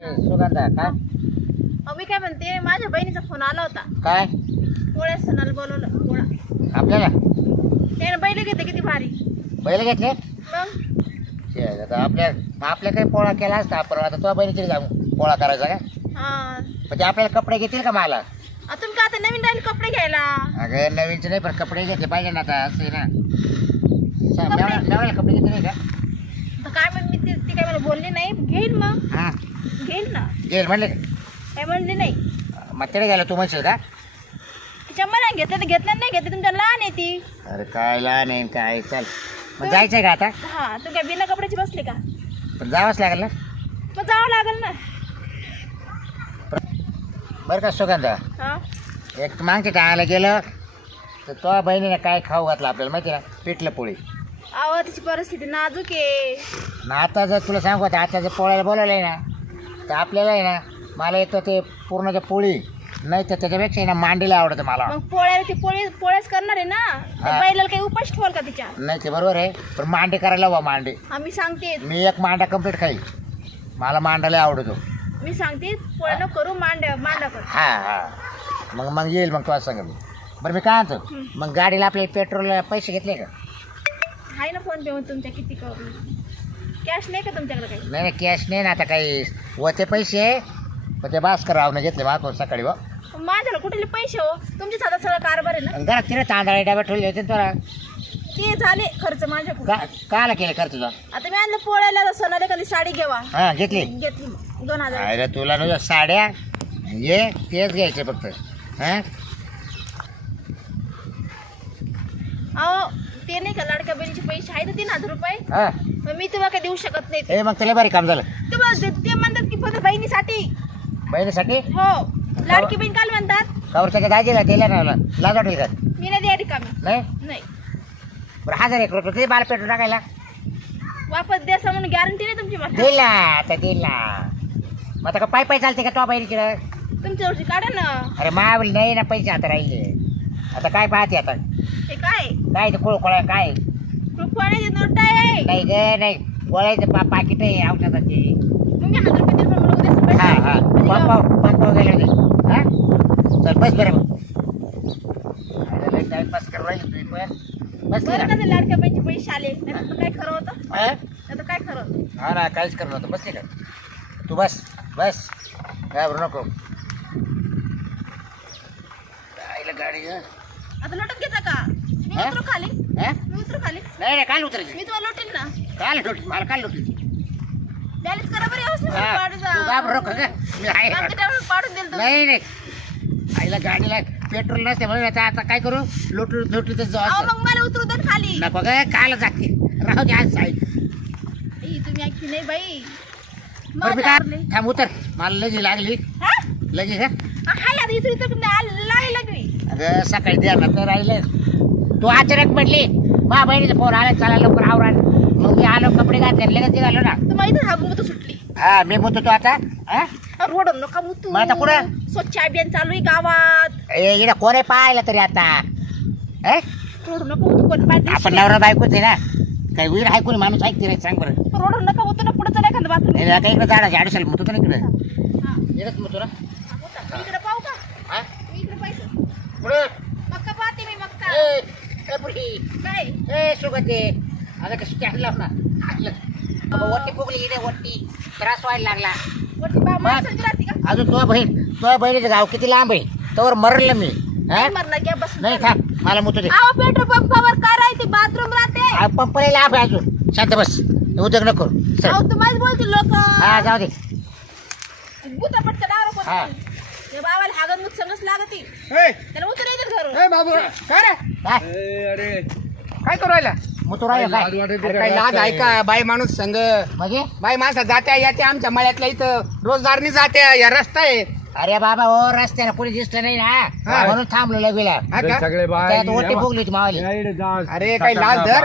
सुगंधा काय? अहो, मी काय म्हणते माझ्या बहिणीचा फोन आला होता. काय? पोळ्या सणाला बोलवलं पोळा आपल्याला? त्याने बैल घेते किती भारी. बैल घेतले? मग? ते आता आपल्या आपल्या काही पोळा केला असता आपण आता तुझ्या बहिणीची जाऊ पोळा करायचा का? हा. म्हणजे आपल्याला कपडे घेतील का मला? आ, तुम्ही का आता नवीन राहील कपडे घ्यायला? अगं नवीनचे नाही पण कपडे घेतले पाहिजे ना आता असं आहे ना. सा- कपडे? मेवण्याला मेवण्याला कपडे घेतले नाही का? काय मग मी ती ती काय मला बोलली नाही. घेईल मग. हां. घेईल ना. घेईल म्हणले. काय म्हणली नाही. मग तिकडे गेलं तू म्हणशील का? तिच्या मनाने घेतलं तर घेतलं नाही घेतलं तुमच्या लहान आहे ती. अरे काय लहान आहे काय चल. मग जायचंय का आता? हा तू काय बिना कपड्याची बसली का? पण जावंच लागेल ना. मग जावं लागेल ना. बरं का सुगंधा? हा. एक मागच्या टाळायला गेलं तर तो बहिणीने काय खाऊ घातलं आपल्याला माहिती ना? पिठलं पोळी. अहो परिस्थिती नाजूक आहे. ना आता जर तुला सांगू आता आता जर पोळ्याला बोलावलं आहे ना तर आपल्याला आहे ना मला एक तर ते पूर्णच्या पोळी नाही तर त्याच्यापेक्षा आहे ना मांडीला आवडतं मला. मग पोळ्याला ती पोळी पोळ्याच करणार आहे ना? त्या. बैलाला काही उपाश ठेवाल का तिच्या? नाही ते बरोबर आहे पण मांडे करायला हवा मांडे. आम्ही सांगते. मी एक मांडा कंप्लीट खाईल मला मांडायला आवडतो. मी सांगते पोळ्या नको करू मांड मांडा कर. हा हा. मग मग येईल मग तुला सांग मी. बरं मी काय म्हणतो? मग गाडीला आपले पेट्रोल पैसे घेतले का? आहे ना फोन पे मध्ये तुमच्या किती करू? कॅश नाही का तुमच्याकडे काही? नाही कॅश नाही ना आता काही. होते पैसे पण ते भास्कर रावनं घेतले मागो सकाळी बा माझ्याला कुठले पैसे हो? तुमचे साधा सगळा कारभार आहे ना? घरात तिने तांदळा डबा ठेवले होते ना तुला. ते झाले खर्च माझ्याकडून. का काला केलं खर्च तुझा? आता मी आणलं पोळ्याला सणाला एखादी साडी घेवा. हा घेतली. घेतली मग, दोन हजार. अरे तुला नुसतं साड्या ये तेच घ्यायचे फक्त. हा? अहो ते नाही का लाडक्या बहिणीचे पैसे आहे तर तीन हजार रुपये. हा. मी तुला काही देऊ शकत नाही. ए मग त्याला बरी काम झालं. तुम्हाला ते- ते म्हणतात की फक्त बहिणीसाठी. बहिणीसाठी? हो. लाडकी बहीण काल म्हणतात. कावर त्याच्या दाजीला दिला ना लाज वाटेल का? मी नाही द्या रिकामी. नाही? नाही. बरं हजार एक रुपये ते मला पेट्रोल टाकायला. वापस द्यासा म्हणून गॅरंटी नाही तुमची मला दिला आता दिला मग आता का पाय पाय चालते का तो बहिणीकडे तुमच्यावरची काढा ना. अरे मावली नाही ना पैसे आता राहिले. आता काय पाहते आता? हे काय? काय ते कोळ कोळा काय? रुपयाने नोट आहे. नाही ग नाही. गोळ्याचं पा पाकिट आहे औषधाचे. मग मी हजार रुपये दिले पण मला उद्या सकाळी हा हा. आणि. पंप गेले होते हा? चल बस बरं टाइमपास करू राहिली तुम्ही पण. बस बरं का ते लाडक्या बहिणीचे पैसे आले? नाही तर काय खरं होतं? नाही तर काय खरं होतं? हा ना काहीच करणार नव्हतं. बसले का तू बस बस. घाबरू नको. आईला गाडी. आता लोटत घेता का? मी हा? उतरू खाली. हा? मी उतरू खाली. नाही नाही काल उतरायची. मी तुम्हाला लोटेल ना काल लोट मला काल लोटायची बॅलन्स करा बरं व्यवस्थित. हा. पाडू तू घाबरू नको ग. मी आहे. आमच्या टायमाला पाडून दिलं तुम्ही. नाही नाही. आईला गाडीला पेट्रोल नसते म्हणून आता आता काय करू? लोटू लोटू तर अहो जाऊ मग मला उतरू दे ना खाली. नको ग काल जाते. राहू दे आज साई. ई, तुम्ही ऐकली नाही बाई. बरं मी माझ्या काय आवडली. थांब उतर. मला लगी लागली. हा? लगी का हा, हाय आता इथं लागली अगं सकाळी द्या ना राहिले तू अचानक पडली मा बहिणीचा फोन आला चला लवकर आवरा. मग मी आलो कपडे घातले लगेच निघालो ना. इथं हागून मुतं सुटली. हा मी म्हणतो तू आता. हा? रोड नका मुतू. मग आता कुठं? स्वच्छ अभियान चालू आहे गावात. ए, इकडे कोणे पाहिलं तरी आता? हे? रोड नका मुतू कोण पाहिजे आपण नवरा बायकोच आहे ना. काही उईर आहे कोणी माणूस ऐकते रे सांग बरं. रोड नका मुतू ना पुढे चला एखादं बाथरूम. नाही, आता इकडे झाडू म्हणतो ना इकडे. हा. इकडेच म्हणतो ना मी इकडे पाहू का हा? मी इकडे पाहिजे पुढे. मक्का पाहते मी मक्का ए, काय ए सुगते आता कसं स्टँड लाव ना. आतलं. बाबा, वट्टी फुगली वट्टी त्रास व्हायला लागला. वरती बा- मग? माणसांची राहते का? अजून तुझ्या बहीण तुझ्या बहिणीचं गाव किती लांब आहे? तवर मरलं मी. हा? बस नाही थांब. मला मुतो दे. पेट्रोल पंपावर काय राहते? बाथरूम राहते? आ, पंपले लांब आहे अजून. शांत बस. उद्योग नको. चल. अहो तुम्हाला बोलते लोक. हा जाऊ दे. बुता पटकन डावर कोण हा. या बाबाला हागत मुत संगच लागती ए, त्याला उतर येतात घरून. ए बाबू काय रे? काय? ए, अरे. काय करू राहिला? मुतो राहिलं काय? अरे, काही लाज आहे का बाई माणूस संग. म्हणजे? बाई माणसं जात्या येत्या आमच्या मळ्यातल्या इथं. रोजदारनी जात्या या रस्ता आहे. अरे बाबा हो रस्त्याला कोणी दिसलं नाही ना. हा. म्हणून थांबलो लगेला. हा का? सगळे त्यात ओटी फुगली होती मावाली. अरे काही लाज धर.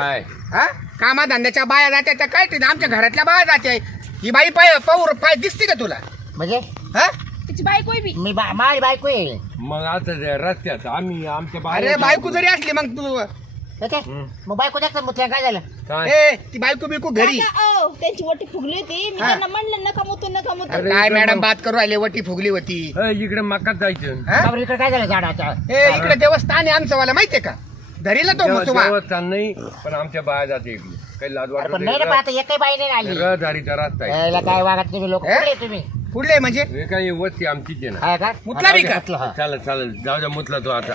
हा? कामा धंद्याच्या बाया जात्या त्या काय ते आमच्या घरातल्या बाया जात्या? ही बाई पाय पाऊर पाय दिसते का तुला? म्हणजे? हा? बायको आहे बी. मी बा- मावाली बायको आहे. मग आता ते रस्त्यात आम्ही आमच्या अरे बायको जरी असली मग तू? हम्म. मग बायको मुतल्या काय झालं? काय? ए ती बायको बिकू घरी. काका, त्यांची वटी फुगली होती. मी हा. त्यांना म्हणलं नका मुतू नका मुतू. अरे, काय मॅडम बात करू राहिले वटी फुगली होती. ए, इकडे मकात जायचं. हा? इकडे काय झालं झाडाच्या ए इकडे देवस्थान आहे आमचं वाला माहितीये का? धरीला तो देव- देवस्थान नाही पण आमच्या बाया जाते इकडे. काही लाज अरे पण वाटत नाही रे पण आता एकही बाई नाही आली रहदारीचा रस्ता आहे. यायला काय वागत तुम्ही लोक? कुठले तुम्ही? पुढले म्हणजे? हे काय वस्ती आमचीच आहे ना. हा का? मुतला बी का? हा. चालेल चालेल जाऊ द्या मुतला तो आता.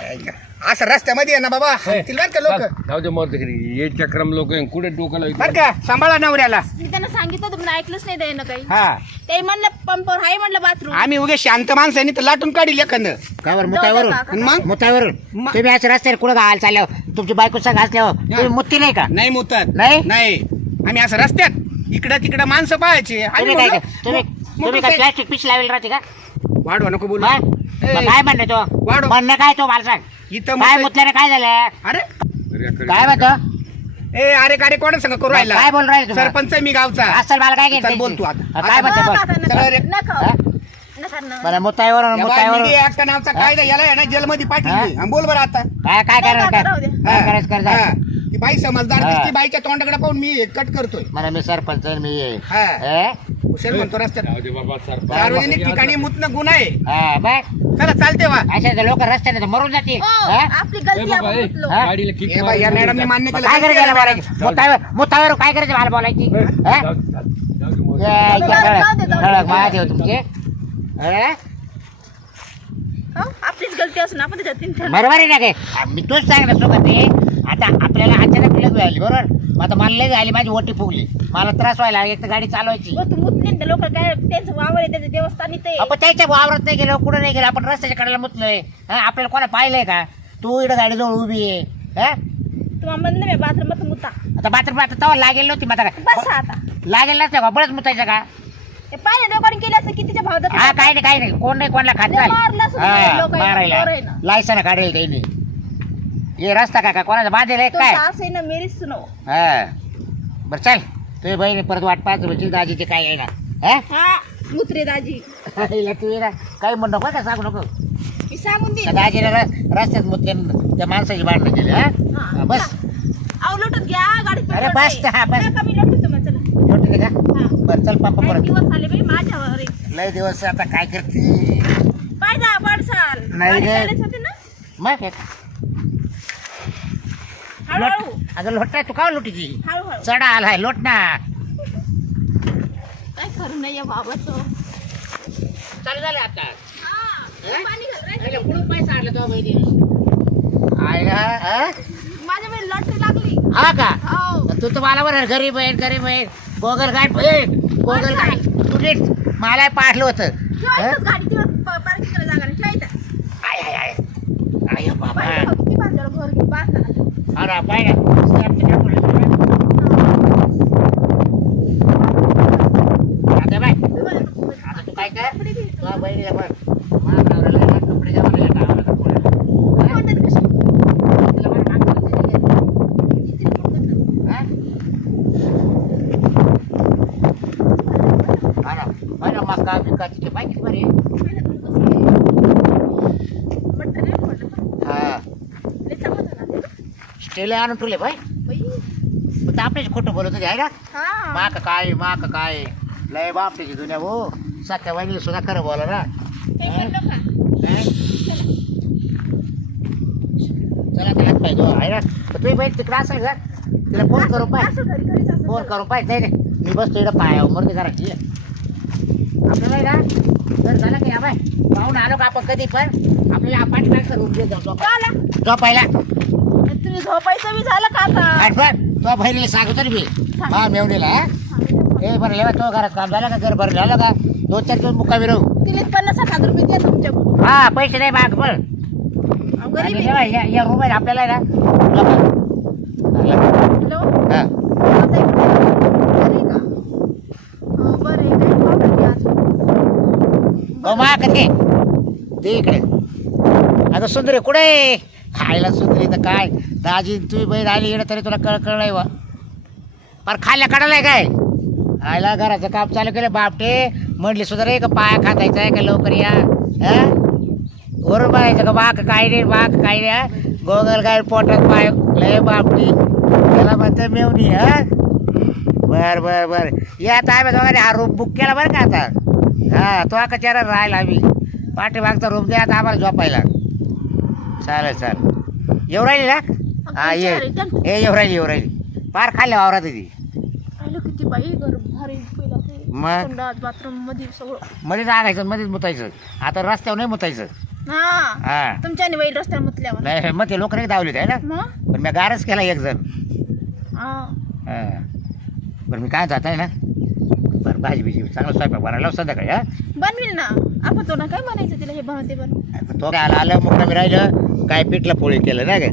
असं रस्त्यामध्ये आहे ना बाबा हाणतील बरं का लोक. चाल, जाऊ दे मरते घरी हे चक्रम लोक कुठे डोकं बर का सांभाळा नवऱ्याला. मी त्यांना सांगितलं तुम्ही ऐकलंच नाही त्यानं काही. हा. ते म्हणलं पंपावर आहे म्हणलं बाथरूम. आम्ही उगे शांत माणसांनी तर लाटून काढील एखादं. काय बरं जाऊ मुतावरून. मग? मुतावरून. मग? तुम्ही असं रस्त्यावर कुठं घाल चालल्यावर तुमची बायको सांग असल्यावर तुम्ही मुत्ती नाही का? नाही मुतात. नाही? नाही. आम्ही असं रस्त्यात इकडं तिकडं माणसं पाहायचे. आम्ही तुम्ही काय म्हणलो, तुम्ही मो- तुम्ही काय प्लॅस्टिक पिश लावेल राहते का? वाढवा नको बोलू. मग. मग काय म्हणणं तो? वाढव. म्हणणं काय तो मला सांग? इथं काय मुतं- मुतल्याने काय झालं? अरे. काय म्हणतो? ए अरे का रे कोणा संग करू राहिला? काय बोल राहिले तुम्ही? सरपंच आहे मी गावचा. असं मला काय चल, घ्यायचं बोल तू आता. काय म्हणते बोल? बरं मुताईवरून या बाय, मुताईवरून. मीडिया ऍक्ट नावचा कायदा याला आहे ना जेलमध्ये पाठवली हा? हा, बोल बरं आता. काय काय नाही, करायचं? काका, राहू काय द्या. काय करायचं? कर जा. हा. ती बाई समजदार हा. दिसती बाईच्या तोंडाकडे पाहून मी कट करतोय मला मी सरपंच आहे, मी आहे. हा. हे? कुशल म्हणतो रस्त्यात दे बाबा. सार्वजनिक ठिकाणी मुतणं गुन्हा आहे हा, बघ चला चालते वा अशा लोक रस्त्याने तर मरून जाते हो, हा? आपली ए गलती बाबा, आपण ए, मुतलो. हा? गाडीला किक ए बाई या मारून मॅडमने मान्य केलं काय करायचं. बोलायचं मुतावर मुतावर काय करायचं मला बोलायची हा? जाऊ दे, दे, दे, तुमचे हा? आपलीच गलती असून आपण त्याच्यात. बरोबर आहे ना काय मी तोच सांगणार सोबत आहे. आता आपल्याला अचानक लग आली बरोबर? मग आता मला लग आली माझी ओटी फुगली. मला त्रास व्हायला लागला, एक तर गाडी चालवायची. तू मुतले लोक काय त्यांचं वावर आहे त्याचं देवस्थान इथे आपण त्याच्या वावरात नाही गेलो कुठं नाही गेलो आपण रस्त्याच्या कडेला मुतलोय. हा आपल्याला कोणा पाहिलंय का? तू इकडे गाडीजवळ उभी आहे. हा? तुम्हाला म्हणलं मी बाथरूमात मुता. आता बाथरूम आता तवा लागेल नव्हती मग आता बस आता. लागेल नसतं का? बळच मुतायचं का? पाहिजे रेकॉर्डिंग केली असं कितीच्या भावात हा काय नाही काय नाही. कोण नाही कोणाला खात लय मारलं सुद्धा हा, लोकांना, मारायला. पोरांना. लायसन काढेल त्यांनी. हे रस्ता का काय कोणाचा बांधेल आहे तो काय? सास आहे ना मेरीच सुनो हा. बरं चल. तुझी बहिणी परत वाट पाहत म्हणजे दाजीचे काय आहे ना. हा? हा मुत्रे दाजी. हिला तू ये ना. काही म्हणू नको का सांगू नको? मी सांगून दे त्या दाजीने र- रस्त्यात मुद्दे त्या माणसाची भांडणं केली हा? हा, बस. अहो लोटत घ्या गाडीत अरे बस, हा, बस. कमी दे का? हा. बरं चल पापा परत. दिवस आले बाई माझ्यावर आहे. लय दिवस आता काय करते? पडसाल. नाही रे. चालायची होती ना? मग? हे- हळूहळू. लोट अगं लोट तू का लोटीची? हळूहळू. चढा आलाय लोट ना. काय करू नये बाबाचं? चालू झालं आता. हा, पाणी घाल रे. अरे, कुठून पैसा आणला तो बहिणी आयला हा? माझ्या लॉटरी लागली. हा का? हो. तू तर मला बरं गरीब आहे गरीब आहे. गोगल ए, गोगल गाय तू नीट मला पाडलं होतं. गाडी तिथं प- पार्किंग करायला जागा नाही. I I I. आय बाबा. किती घर. अरे पाय ना स्लॅबचं काय पडलं तुला? आता बाय आता तू काय कर कपडे घे. तुझ्या बहिणीला बघ माझ्या नवऱ्याला ना कपडे द्या मला या टाकाला कपडे. हा? कोणत्या कशी? तिला बरं काम करायचं नाही. किती लोकं हा? हा ना. बरं, मका बिका तिथे पाहिजे बरे मटर नाही पडलं का? हा लय चांगलं झालं ते. स्टेल आणून ठेवले भाई बाई. मग आपल्याच खोटं बोलत होते आहे ना? हा. माक काय माक काय? लय बापटीची दुनिया हो सत्या वहिनी सुद्धा खरं बोला ना. काही म्हणलं का? चला त्याला पाहिजे आहे ना? तर तुम्ही बहीण तिकडे असेल का तिला फोन करू पाय. असं घरी घरीच असं फोन करू पाय. नाही नाही. मी बसतो इकडं पायावर मरते घराची आपल्याला आहे ना जर झालं की बाय पाहून आलो का आपण कधी पण? आपल्याला मागचं रूम देत जाऊ झोपायला. आला. तुम्ही झोपायचं बी झालं का आता तो बहिणीला सांगतो मी हा मेवणीला हा ए बरं लेवा तो घरात काम झालं का घर भरलं झालं का दोन चार दिवस मुक्कामी राहू तिने पन्नास साठ हजार रुपये द्या तुमच्या हा पैसे नाही माग पण गरीब आणि आहे. या या आपल्याला आहे ना लपा. लपा. हॅलो हा. आता एक- अरे का बरं आहे. काही problem नाही अजून. हो मा कधी ते इकडे अगं सुंदरी कुठे आहे? खायला सुंदरी तर काय? दाजी तुम्ही बहीण आली येणं तरी तुला कळ कळ नाही वा पर खायला आहे काय? आयला घराचं काम चालू केलं बापटे. म्हणली सुद्धा रे का पाया खातायचा आहे का? लवकर या. हा? वरून म्हणायचं का बाक काय रे बाक काय रे गोगल काय पोटात पाय. लय बापटी. त्याला म्हणते मेवणी हा? बर बर बर. या आता आम्ही दोघांनी हा रूम बुक केला बरं का आता? हा तो का चेहरा राहिला आम्ही. पाठीमागचा रूम द्या आता आम्हाला झोपायला. चालेल चालेल. येऊ राहिली ना? हा ये. ए येऊ राहिली येऊ राहिली. पार खाल्ल्या वावरात ती. किती बाई भारी पहिलं ते मग? संडास बाथरूममध्ये सगळं. मध्येच आगायचं मध्येच मुतायचं. आता रस्त्यावर नाही मुतायचं. हा. हा. तुमच्याने रस्त्यावर मुतल्यावर. नाही मग ते लोक नाही धावले आहे ना? मग? पण मी गारच केला एक जण. हा. हा. बरं मी काय जात आहे ना? बरं भाजी बिजी. चांगला स्वयंपाक बनायला संध्याकाळी हा? बनवील ना. आपण तो ना काय म्हणायचं तिला हे बनवते बन आता तो काय आला आलं मग मी राहिलं. काय पिठलं पोळी केलं ना काय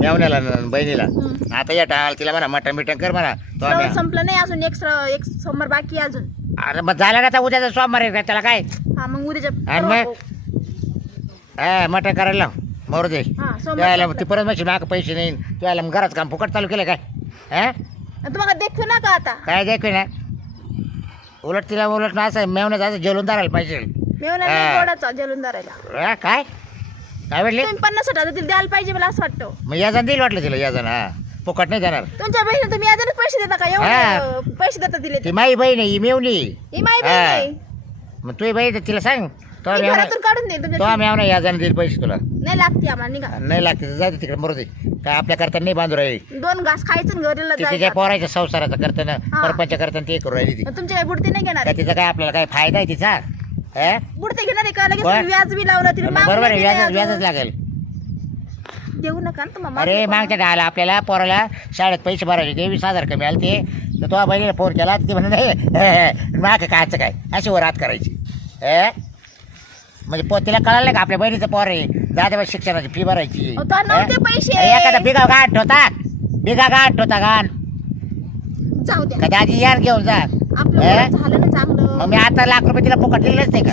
मेवण्याला न बहिणीला. हम्म. आता या टाळ तिला म्हणा मटण बिटन कर म्हणा. तो श्रावण संपलं नाही अजून एक सोमवार बाकी आहे अजून. अरे मग झालं ना आता उद्याचा सोमवार आहे का त्याला काय? हा मग उद्याच्या आणि परवा मग? हा मटण करायला लाव. मरू दे हा ती परत म्हणशी माग पैसे नाही. त्याला मग घरात काम फुकट चालू केलं काय? हा? तुम्हाला देखू ना का आता? काय देखू ना? उलट तिला उलट ना असं मेवण्याचं असं जेवून धरायला पाहिजे. मेवना हा. गोडाचा जलून धरायला. हा, काय? काय म्हटले तुम्ही पन्नास साठ हजार तिला द्यायला पाहिजे मला असं वाटतं. मग याजन देईल वाटलं तिला याजन हा. फुकट नाही देणार तुमच्या बहिणी तुम्ही याच्यानेच पैसे देता का? हा. एवढे अं, पैसे देता दिले ती माई बहीण आहे ही मेवणी. ही माय बहीण हा. आहे. मग तुझी बहीण आहे, तिला सांग. तो मी घरातून काढून देईल तो तुमच्या मेवना याजन देईल पैसे तुला. नाही लागते आम्हाला निघा. नाही लागते तर जाते तिकडे मरू दे. काय आपल्या करता नाही बांधू राहिली. दोन घास खायचं आणि घरीला ती तिच्या जायचं पोराच्या संसाराचं करताना हा. परपंच करताना ते करू राहिली ती. तुमच्या काही बुडते नाही घेणार? का तिचा काय आपल्याला काय फायदा आहे तिचा? हा? बुडते घेणार आहे का? लगेच. व्याज बी लावलं तिने मग मागणी बरोबर आहे व्याजच नाही व्याजच अजून. लागेल. देऊ नका ना तुम्हाला अरे मागच्या डायला आपल्याला पोराला शाळेत पैसे भरायचे ते वीस हजार कमी आले ते तर तो बहिणीला फोन केला तर ती म्हणे नाही माग कायचं काय? अशी वर हात करायची. हे? म्हणजे पो तिला कळालं का आपल्या बहिणीचं पोर आहे? जाते बा शिक्षणाची फी भरायची. अहो, तर नव्हते हे? पैसे. अरे एखादा बिगा गाठ होता बिगा गाठ होता गाण. जाऊ द्या. का दादी यार घेऊन जा. आपलं हे? वय झालं ना चांगलं. मग मी आता लाख रुपये तिला फुकट दिलेच नाही का?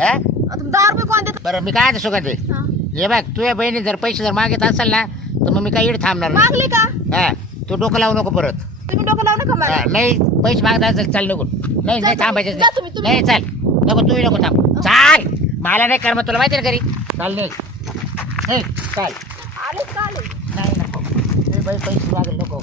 हे? आता दहा रुपये कोण देत? बरं मी काय सुगत आहे? हा. हे बघ तुझ्या बहिणी जर पैसे जर मागित असेल ना तर मग मी काही इकडे थांबणार नाही. मागले का? हा. तू डोकं लावू नको परत. तुम्ही डोकं लावू नका मला. हा, नाही पैसे मागता असेल चाल नको नाही नाही थांबायचे जा तुम्ही, तुम्ही. नाही चाल. नको तूही नको थांब. चाल. मला नाही कर मग तुला माहिती ना घरी? चाल नाही नाही, चाल. आले का आले नाही. नको ए, बाई पैसे मागेल नको.